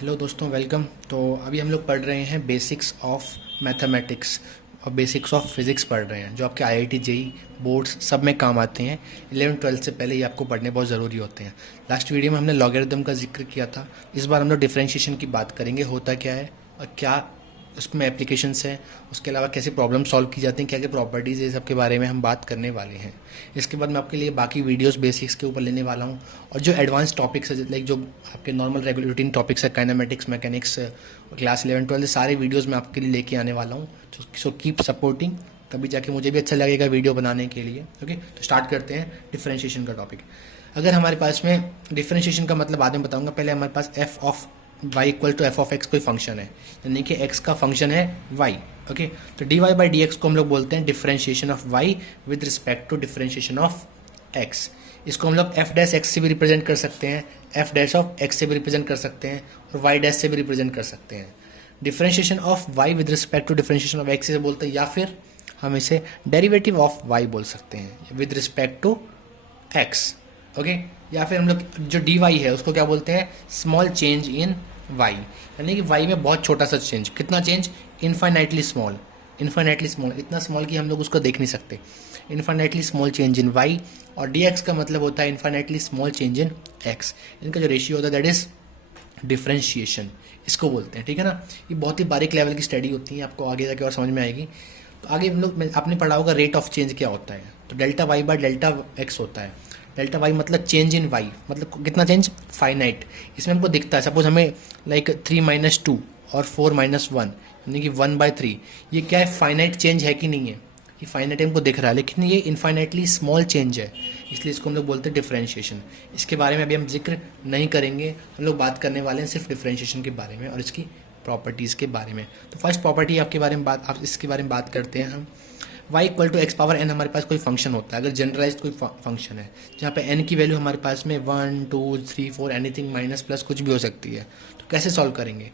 Hello दोस्तों, welcome. तो अभी हम लोग पढ़ रहे हैं बेसिक्स ऑफ मैथमेटिक्स और बेसिक्स ऑफ फिज़िक्स पढ़ रहे हैं, जो आपके आईआईटी जेई बोर्ड्स सब में काम आते हैं। 11th 12th से पहले ये आपको पढ़ने बहुत ज़रूरी होते हैं। लास्ट वीडियो में हमने लॉगरिदम का जिक्र किया था। इस बार हम लोग डिफरेंशिएशन की बात करेंगे, होता क्या है और क्या उसमें एप्लीकेशंस हैं, उसके अलावा कैसे प्रॉब्लम सॉल्व की जाती हैं, क्या क्या प्रॉपर्टीज़ है, सब के बारे में हम बात करने वाले हैं। इसके बाद मैं आपके लिए बाकी वीडियोस बेसिक्स के ऊपर लेने वाला हूँ, और जो एडवांस टॉपिक्स है, लाइक जो आपके नॉर्मल रेगुलर रूटीन टॉपिक्स है, काइनेमेटिक्स, मैकेनिक्स, क्लास 11 12 सारे वीडियोस मैं आपके लिए लेके आने वाला हूँ। सो कीप सपोर्टिंग, तभी जाके मुझे भी अच्छा लगेगा वीडियो बनाने के लिए। ओके, तो स्टार्ट करते हैं डिफरेंशिएशन का टॉपिक। अगर हमारे पास में डिफरेंशिएशन का मतलब बाद में बताऊंगा, पहले हमारे पास f of y equal to f of x कोई फंक्शन है, यानी कि x का फंक्शन है y। ओके, तो dy बाई डी एक्स को हम लोग बोलते हैं differentiation of y with respect to differentiation of x। इसको हम लोग एफ डैश एक्स से भी रिप्रेजेंट कर सकते हैं, एफ डैश ऑफ एक्स से भी रिप्रेजेंट कर सकते हैं, और y डैश से भी रिप्रेजेंट कर सकते हैं। Differentiation of y with respect to differentiation of x से बोलते हैं, या फिर हम इसे डेरिवेटिव ऑफ y बोल सकते हैं with respect to x। Okay, या फिर हम लोग जो डी वाई है उसको क्या बोलते हैं, स्मॉल चेंज इन वाई, यानी कि वाई में बहुत छोटा सा चेंज। कितना change? Infinitely small, infinitely small, इतना स्मॉल कि हम लोग उसको देख नहीं सकते। Infinitely small change in y, और डी एक्स का मतलब होता है infinitely small change in x. इनका जो रेशियो होता है दैट इज डिफरेंशिएशन, इसको बोलते हैं। ठीक है ना, ये बहुत ही बारीक लेवल की स्टडी होती है, आपको आगे जाके और समझ में आएगी। तो आगे हम लोग आपने पढ़ा होगा रेट ऑफ चेंज क्या होता है, तो delta y by delta x होता है। डेल्टा वाई मतलब चेंज इन वाई, मतलब कितना चेंज? फाइनाइट। इसमें हमको दिखता है, सपोज हमें लाइक 3 - 2 और 4 - 1 यानी कि 1/3, ये क्या है, फाइनाइट चेंज है कि नहीं है? ये फाइनाइट हमको दिख रहा है, लेकिन ये इन्फाइनाइटली स्मॉल चेंज है, इसलिए इसको हम लोग बोलते हैं डिफरेंशिएशन। इसके बारे में अभी हम जिक्र नहीं करेंगे, हम लोग बात करने वाले हैं सिर्फ डिफरेंशिएशन के बारे में और इसकी प्रॉपर्टीज़ के बारे में। तो फर्स्ट प्रॉपर्टी आपके बारे में बात, आप इसके बारे में बात करते हैं हम। y equal to x power n हमारे पास कोई फंक्शन होता है, अगर जनरलाइज कोई फंक्शन है जहाँ पे n की वैल्यू हमारे पास में 1 2 3 4 एनीथिंग माइनस प्लस कुछ भी हो सकती है, तो कैसे सॉल्व करेंगे?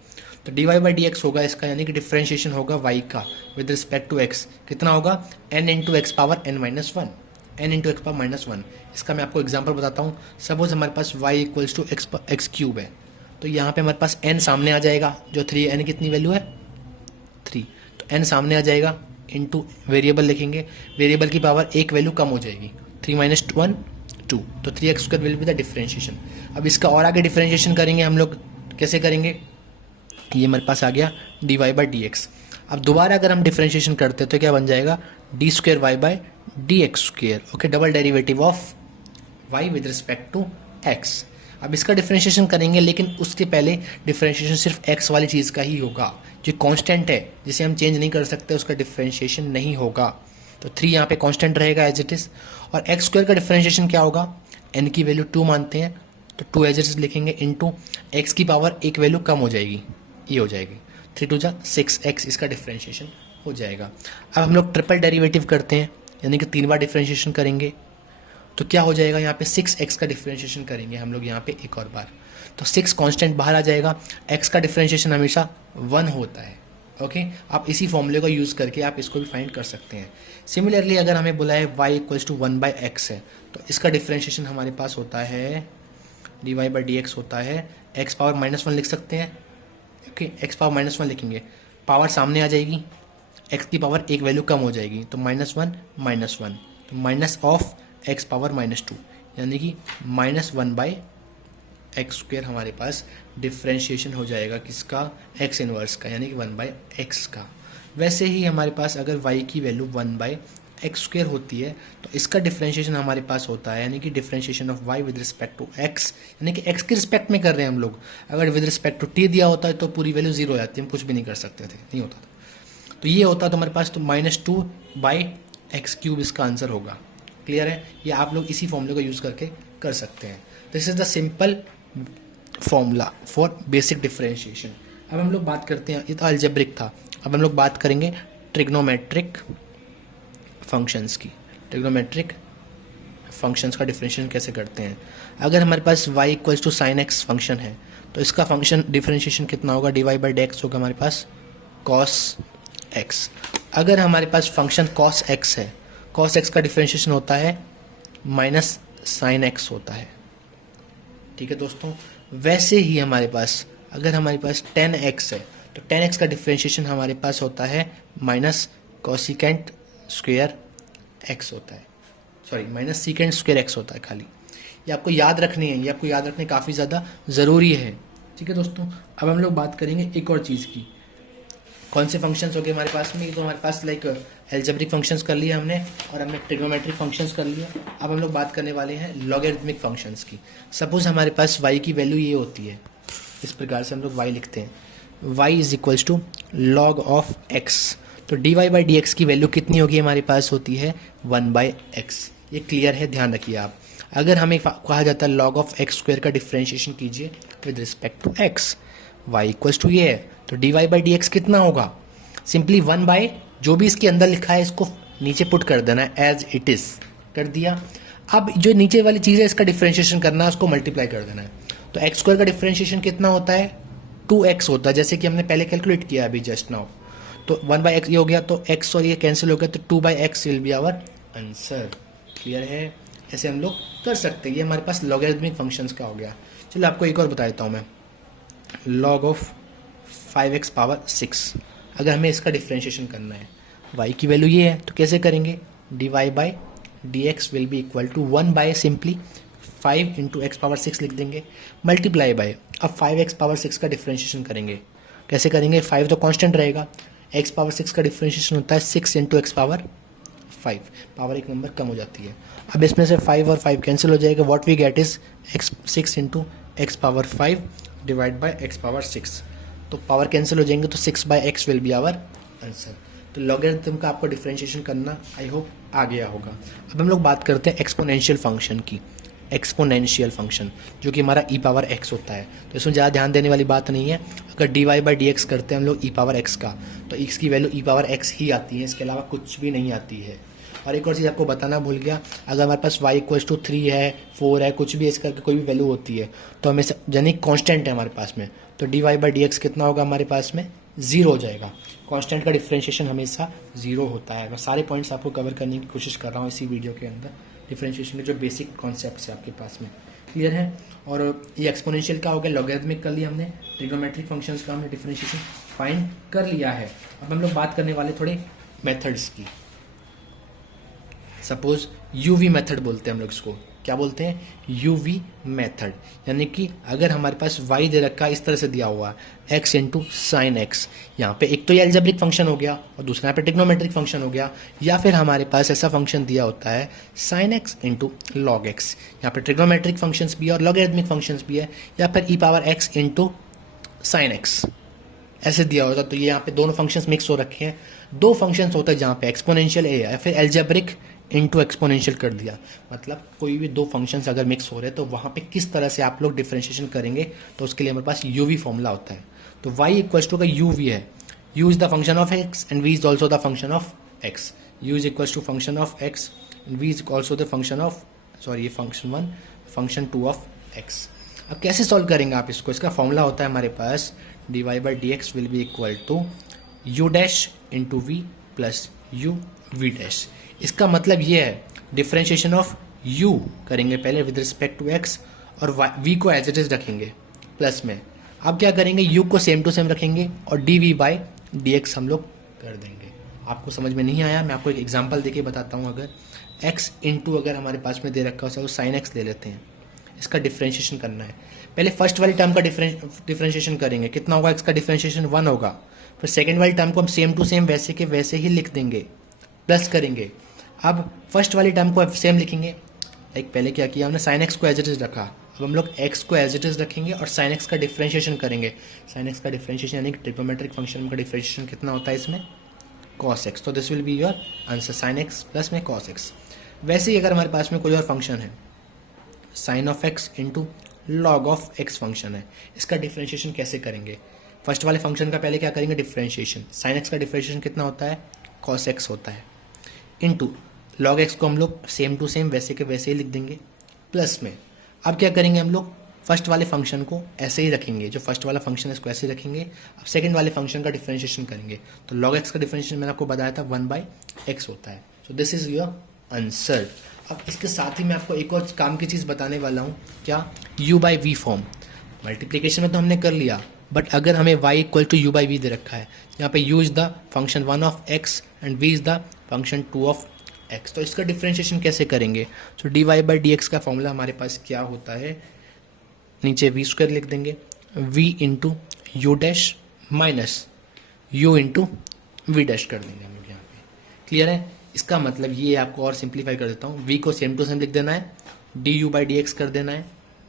तो dy बाई डी एक्स होगा इसका, यानी कि डिफरेंशिएशन होगा y का विद रिस्पेक्ट टू x। कितना होगा? n into x power n-1, n into x power -1। इसका मैं आपको एग्जाम्पल बताता हूँ। सपोज हमारे पास y equals to x cube है, तो यहाँ पे हमारे पास n सामने आ जाएगा, जो 3, n कितनी वैल्यू है? 3, तो n सामने आ जाएगा, इनटू वेरिएबल लिखेंगे, वेरिएबल की पावर एक वैल्यू कम हो जाएगी, 3 - 1 2, तो 3x² will be the differentiation. अब इसका और आगे डिफरेंशिएशन करेंगे हम लोग, कैसे करेंगे? ये हमारे पास आ गया dy बाई डी एक्स। अब दोबारा अगर हम डिफरेंशिएशन करते हैं तो क्या बन जाएगा? d² y by d x square. Okay, double derivative of y with respect to x। अब इसका डिफरेंशिएशन करेंगे, लेकिन उसके पहले डिफरेंशिएशन सिर्फ x वाली चीज़ का ही होगा, जो कांस्टेंट है जिसे हम चेंज नहीं कर सकते, उसका डिफरेंशिएशन नहीं होगा। तो 3 यहाँ पे कांस्टेंट रहेगा एज इट इज़। और एक्स स्क्वायर का डिफरेंशिएशन क्या होगा? n की वैल्यू 2 मानते हैं, तो 2 एज इट इज लिखेंगे, इनटू एक्स की पावर एक वैल्यू कम हो जाएगी, ये हो जाएगी 3 2 6x, इसका डिफरेंशिएशन हो जाएगा। अब हम लोग ट्रिपल डेरिवेटिव करते हैं, यानी कि 3 बार डिफरेंशिएशन करेंगे, तो क्या हो जाएगा? यहाँ पे 6x का डिफरेंशिएशन करेंगे हम लोग यहाँ पे एक और बार, तो 6 कांस्टेंट बाहर आ जाएगा। x का डिफरेंशिएशन हमेशा 1 होता है। ओके, आप इसी फॉर्मूले को यूज़ करके आप इसको भी फाइंड कर सकते हैं। सिमिलरली अगर हमें बोला है y इक्वल्स टू 1/x है, तो इसका डिफरेंशिएशन हमारे पास होता है dy बाई डी एक्स होता है, x पावर -1 लिख सकते हैं। ओके, x पावर -1 लिखेंगे, पावर सामने आ जाएगी, x की पावर एक वैल्यू कम हो जाएगी, तो -1 तो माइनस ऑफ x पावर -2, यानी कि -1/x² हमारे पास डिफरेंशिएशन हो जाएगा किसका? x इनवर्स का, यानी कि 1/x का। वैसे ही हमारे पास अगर y की वैल्यू 1/x² होती है, तो इसका डिफरेंशिएशन हमारे पास होता है, यानी कि differentiation of y with respect to x, यानी कि x के रिस्पेक्ट में कर रहे हैं हम लोग। अगर विद रिस्पेक्ट टू t दिया होता है तो पूरी वैल्यू 0 हो जाती है, हम कुछ भी नहीं कर सकते थे, नहीं होता था। तो ये होता तो हमारे पास तो -2/x³ इसका आंसर होगा। क्लियर है? ये आप लोग इसी फॉर्मूले को यूज़ करके कर सकते हैं। This is the simple formula for basic differentiation. अब हम लोग बात करते हैं, ये तो अलजेब्रिक था, अब हम लोग बात करेंगे ट्रिग्नोमेट्रिक फंक्शंस की। ट्रिग्नोमेट्रिक फंक्शंस का डिफरेंशिएशन कैसे करते हैं? अगर हमारे पास y equals to sine x function है, तो इसका फंक्शन डिफरेंशिएशन कितना होगा? dy बाई डी एक्स होगा हमारे पास कॉस x। अगर हमारे पास फंक्शन कॉस x है, कॉस x का डिफरेंशिएशन होता है माइनस साइन x होता है। ठीक है दोस्तों, वैसे ही हमारे पास अगर हमारे पास 10x है तो 10x का डिफ्रेंशिएशन हमारे पास होता है माइनस कोसिकेंट स्क्वेयर x होता है, sorry minus secant square x होता है खाली। ये आपको याद रखनी है, ये आपको याद रखने काफ़ी ज़्यादा ज़रूरी है। ठीक है दोस्तों, अब हम लोग बात करेंगे एक और चीज़ की। कौन से फंक्शंस हो गए हमारे पास में? तो हमारे पास लाइक एल्जेब्रिक फंक्शंस कर लिए हमने और हमने ट्रिग्नोमेट्रिक फंक्शंस कर लिए। अब हम लोग बात करने वाले हैं लॉगरिथमिक फंक्शंस की। सपोज हमारे पास y की वैल्यू ये होती है, इस प्रकार से हम लोग y लिखते हैं, y is equals to log of x। तो dy बाई डी एक्स की वैल्यू कितनी होगी हमारे पास? होती है 1/x। ये क्लियर है, ध्यान रखिए आप। अगर हमें कहा जाता है लॉग ऑफ एक्स स्क्वायर का डिफ्रेंशिएशन कीजिए with respect to x, y equals to ये है, तो dy बाई डी एक्स कितना होगा? सिंपली 1 बाय जो भी इसके अंदर लिखा है इसको नीचे पुट कर देना है एज इट इज़, कर दिया। अब जो नीचे वाली चीज़ है इसका डिफ्रेंशिएशन करना है, उसको मल्टीप्लाई कर देना है। तो एक्स स्क्वायर का डिफ्रेंशिएशन कितना होता है? 2x होता है, जैसे कि हमने पहले कैलकुलेट किया अभी जस्ट नाउ। तो 1/x ये हो गया, तो x और ये कैंसिल हो गया, तो 2/x will be our answer. Clear है? ऐसे हम लोग कर सकते हैं। ये हमारे पास लॉगरिथमिक फंक्शंस का हो गया। चलो आपको एक और बता देता हूँ मैं, लॉग ऑफ 5x पावर 6। अगर हमें इसका डिफ्रेंशिएशन करना है, y की वैल्यू ये है, तो कैसे करेंगे? dy by d x will be equal to 1 by simply 5 into x power 6 लिख देंगे, मल्टीप्लाई बाय, अब 5x पावर 6 का डिफ्रेंशिएशन करेंगे। कैसे करेंगे? 5 तो कांस्टेंट रहेगा, x पावर 6 का डिफ्रेंशिएशन होता है 6 इंटू एक्स पावर 5, पावर एक नंबर कम हो जाती है। अब इसमें से 5 और 5 कैंसिल हो जाएगा, what we get is 6 into x power 5 divide by x power 6। तो पावर कैंसिल हो जाएंगे, तो 6/x will be our answer. तो लॉगरिथम का आपको डिफरेंशिएशन करना आई होप आ गया होगा। अब हम लोग बात करते हैं एक्सपोनेंशियल फंक्शन की। एक्सपोनेंशियल फंक्शन जो कि हमारा e पावर x होता है, तो इसमें ज़्यादा ध्यान देने वाली बात नहीं है। अगर dy बाई डी एक्स करते हैं हम लोग e पावर x का, तो x की वैल्यू e पावर x ही आती है, इसके अलावा कुछ भी नहीं आती है। और एक और चीज़ आपको बताना भूल गया, अगर हमारे पास y इक्वल्स टू 3 है, 4 है, कुछ भी इस करके कोई भी वैल्यू होती है, तो हमें यानी कांस्टेंट है हमारे पास में, तो dy बाई डी एक्स कितना होगा हमारे पास में? 0 हो जाएगा। कांस्टेंट का डिफरेंशिएशन हमेशा 0 होता है। मैं सारे पॉइंट्स आपको कवर करने की कोशिश कर रहा हूँ इसी वीडियो के अंदर, डिफरेंशिएशन के जो बेसिक कॉन्सेप्ट्स है आपके पास में। क्लियर है? और ये एक्सपोनेंशियल का हो गया, लॉगरिथमिक कर लिया हमने, ट्रिग्नोमेट्रिक फंक्शंस का हमने डिफरेंशिएशन फाइंड कर लिया है। अब हम लोग बात करने वाले थोड़े मेथड्स की। सपोज यूवी मेथड बोलते हैं हम लोग इसको, क्या बोलते हैं? UV method. यानी कि अगर हमारे पास y दे रखा है, इस तरह से दिया हुआ है x इंटू साइन एक्स, यहाँ पे एक तो ये एल्जेब्रिक फंक्शन हो गया और दूसरा यहाँ पे ट्रिग्नोमेट्रिक फंक्शन हो गया, या फिर हमारे पास ऐसा फंक्शन दिया होता है sine x into log x. यहाँ पे ट्रिग्नोमेट्रिक फंक्शंस भी है और लॉगरिथमिक फंक्शंस भी है, या फिर e power x into sine x ऐसे दिया होता। तो ये यहाँ पे दोनों फंक्शंस मिक्स हो रखे हैं। दो फंक्शंस होते हैं जहाँ पे एक्सपोनेंशियल है या फिर एल्जेब्रिक इंटू एक्सपोनेंशियल कर दिया। मतलब कोई भी दो फंक्शंस अगर मिक्स हो रहे हैं तो वहाँ पे किस तरह से आप लोग डिफरेंशिएशन करेंगे, तो उसके लिए हमारे पास यूवी फॉर्मूला होता है। तो y इक्वल्स टू का यूवी है, u is the function of x and v is also the function of x। u is equals to function of x and v is also the function of, sorry ये function 1 function 2 of x। अब कैसे solve करेंगे आप इसको? इसका formula होता है हमारे पास dy by d x will be equal to u dash into v plus u v dash. इसका मतलब ये है डिफरेंशिएशन ऑफ u करेंगे पहले विद रिस्पेक्ट टू x और v को एज इट इज रखेंगे प्लस में। अब क्या करेंगे? u को सेम टू सेम रखेंगे और dv बाई डी एक्स हम लोग कर देंगे। आपको समझ में नहीं आया, मैं आपको एक एग्जांपल देके बताता हूँ। अगर x इंटू अगर हमारे पास में दे रखा हो तो साइन x ले लेते हैं, इसका डिफरेंशिएशन करना है। पहले फर्स्ट वाली टर्म का डिफरेंशिएशन करेंगे, कितना होगा? इसका डिफरेंशिएशन 1 होगा। फिर सेकेंड वाली टर्म को हम सेम टू सेम वैसे के वैसे ही लिख देंगे, प्लस करेंगे। अब फर्स्ट वाली टर्म को सेम लिखेंगे, लाइक पहले क्या किया हमने, साइन एक्स को एज इट इज रखा। अब हम लोग x को एज इट इज रखेंगे और साइन एक्स का डिफरेंशिएशन करेंगे। साइन एक्स का डिफरेंशिएशन यानी कि ट्रिग्नोमेट्रिक फंक्शन का डिफरेंशिएशन कितना होता है इसमें? cos x। तो this will be your answer, sine x plus में cos x। वैसे ही अगर हमारे पास में कोई और फंक्शन है, sine of x into log of x function है, इसका डिफरेंशिएशन कैसे करेंगे? फर्स्ट वाले फंक्शन का पहले क्या करेंगे? डिफरेंशिएशन। साइन एक्स का डिफरेंशिएशन कितना होता है? cos x होता है, इंटू लॉग एक्स को हम लोग सेम टू सेम वैसे के वैसे ही लिख देंगे, प्लस में। अब क्या करेंगे हम लोग? फर्स्ट वाले फंक्शन को ऐसे ही रखेंगे, जो फर्स्ट वाला फंक्शन है इसको ऐसे ही रखेंगे। अब सेकंड वाले फंक्शन का डिफरेंशिएशन करेंगे, तो लॉग एक्स का डिफरेंशिएशन मैंने आपको बताया था 1/x होता है। So this is your answer. अब इसके साथ ही मैं आपको एक और काम की चीज़ बताने वाला हूँ, क्या? u by v form. Multiplication में तो हमने कर लिया, बट अगर हमें y equal to u by v दे रखा है, यहाँ पे u is the function 1 of x and v is the function 2 of x, तो इसका डिफ्रेंशिएशन कैसे करेंगे? So d y by d x का फॉर्मूला हमारे पास क्या होता है, नीचे वी स्क्वायर लिख देंगे, v into u dash minus u into v dash कर देंगे हम लोग यहाँ पे। क्लियर है? इसका मतलब ये आपको और सिंप्लीफाई कर देता हूँ, v को सेम टू सेम लिख देना है, D you by d x कर देना है,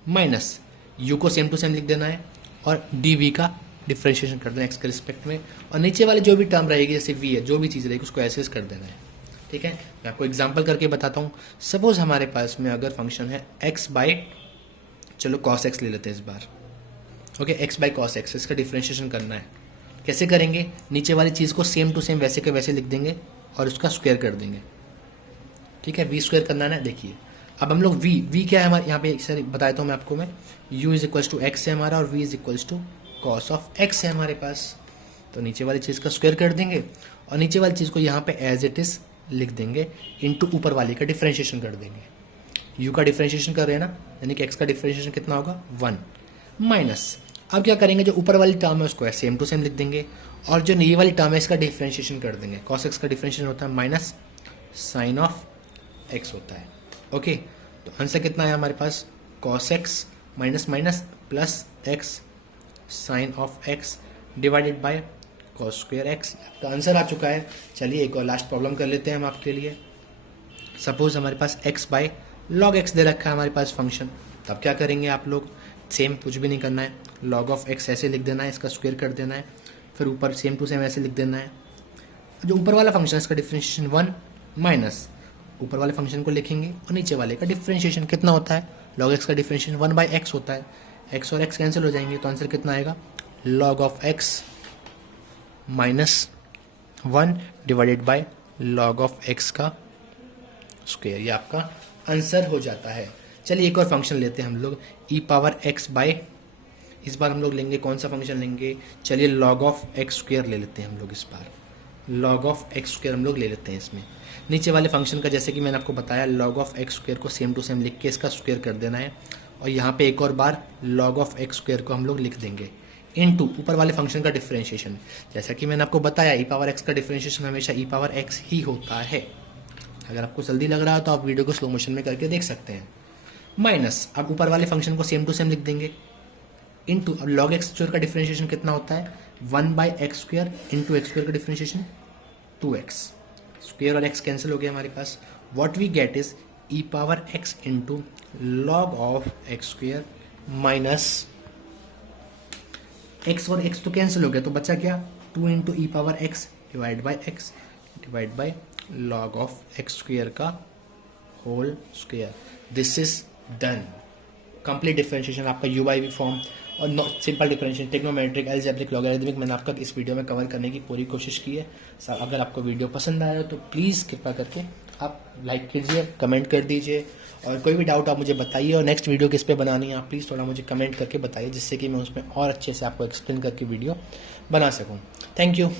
माइनस u को सेम टू सेम लिख देना है और डी वी का डिफ्रेंशिएशन कर देना है x के रिस्पेक्ट में, और नीचे वाली जो भी टर्म रहेगी जैसे v है, जो भी चीज़ रहेगी उसको ऐसे कर देना है। ठीक है, मैं आपको एग्जांपल करके बताता हूँ। सपोज हमारे पास में अगर फंक्शन है x बाई, चलो cos x ले लेते हैं इस बार, okay, x by cos x, इसका डिफ्रेंशिएशन करना है। कैसे करेंगे? नीचे वाली चीज़ को सेम टू सेम वैसे के वैसे लिख देंगे और उसका स्क्वायर कर देंगे। ठीक है, वी स्क्वायर करना है ना। देखिए अब हम लोग वी क्या है हमारे यहाँ पे, सर बताया तो मैं आपको, मैं u is equals to x है हमारा और v is equals to cos of x है हमारे पास, तो नीचे वाली चीज़ का स्क्वायर कर देंगे और नीचे वाली चीज़ को यहाँ पे एज इट इज़ लिख देंगे, इनटू ऊपर वाली का डिफ्रेंशिएशन कर देंगे। u का डिफ्रेंशिएशन कर रहे हैं ना, यानी कि x का डिफ्रेंशिएशन कितना होगा 1 माइनस, अब क्या करेंगे, जो ऊपर वाली टर्म है उसको सेम टू सेम लिख देंगे और जो ये वाली टर्म है इसका डिफ्रेंशिएशन कर देंगे। कॉस एक्स का डिफ्रेंशिएशन होता है माइनस साइन ऑफ एक्स होता है। ओके, तो आंसर कितना है हमारे पास, cos x minus minus plus x sine of x divided by cos square x. तो आंसर आ चुका है। चलिए एक और लास्ट प्रॉब्लम कर लेते हैं हम आपके लिए। सपोज हमारे पास x बाय लॉग एक्स दे रखा है हमारे पास फंक्शन, तब क्या करेंगे आप लोग, सेम कुछ भी नहीं करना है, लॉग ऑफ एक्स ऐसे लिख देना है, इसका स्क्वायर कर देना है, फिर ऊपर सेम टू सेम ऐसे लिख देना है। जो ऊपर वाला फंक्शन है इसका डिफ्रेंशिएशन 1 माइनस ऊपर वाले फंक्शन को लिखेंगे और नीचे वाले का डिफ्रेंशिएशन कितना होता है, लॉग एक्स का डिफ्रेंशिएशन 1 बाई एक्स होता है, एक्स और एक्स कैंसिल हो जाएंगे, तो आंसर कितना आएगा, log of x minus 1 divided by log of x का स्क्वायर, ये आपका आंसर हो जाता है। चलिए एक और फंक्शन लेते हैं हम लोग, ई पावर एक्स बाय, इस बार हम लोग लेंगे कौन सा फंक्शन लेंगे, चलिए लॉग ऑफ एक्स स्क्वायर ले लेते हैं हम लोग, इस बार लॉग ऑफ एक्स स्क्वायर हम लोग ले लेते हैं। इसमें नीचे वाले फंक्शन का जैसे कि मैंने आपको बताया, लॉग ऑफ एक्स स्क्वायर को सेम टू सेम लिख के इसका स्क्वायर कर देना है और यहाँ पे एक और बार लॉग ऑफ एक्स स्क्वायर को हम लोग लिख देंगे इनटू ऊपर वाले फंक्शन का डिफ्रेंशिएशन। जैसा कि मैंने आपको बताया ई पावर एक्स का डिफ्रेंशिएशन हमेशा ई पावर एक्स ही होता है। अगर आपको जल्दी लग रहा है तो आप वीडियो को स्लो मोशन में करके देख सकते हैं। माइनस, अब ऊपर वाले फंक्शन को सेम टू सेम लिख देंगे इनटू, अब लॉग एक्स स्क्वायर का डिफ्रेंशिएशन कितना होता है, 1 by x square into x square का डिफ्रेंशिएशन 2x, स्क्वायर और x कैंसिल हो गया हमारे पास। What we get is e power x into log of x square minus x और x तो कैंसिल हो गया, तो बचा क्या, 2 into e power x divide by x divide by log of x square का whole square. This is done, complete differentiation आपका you by v form और simple differentiation, trigonometric, algebraic, logarithmic मैंने आपका इस वीडियो में कवर करने की पूरी कोशिश की है। अगर आपको वीडियो पसंद आया तो प्लीज़ कृपया करके आप लाइक कीजिए, कमेंट कर दीजिए और कोई भी डाउट आप मुझे बताइए और नेक्स्ट वीडियो किस पे बनानी है आप प्लीज़ थोड़ा मुझे कमेंट करके बताइए, जिससे कि मैं उसमें और अच्छे से आपको एक्सप्लेन करके वीडियो बना सकूँ। Thank you.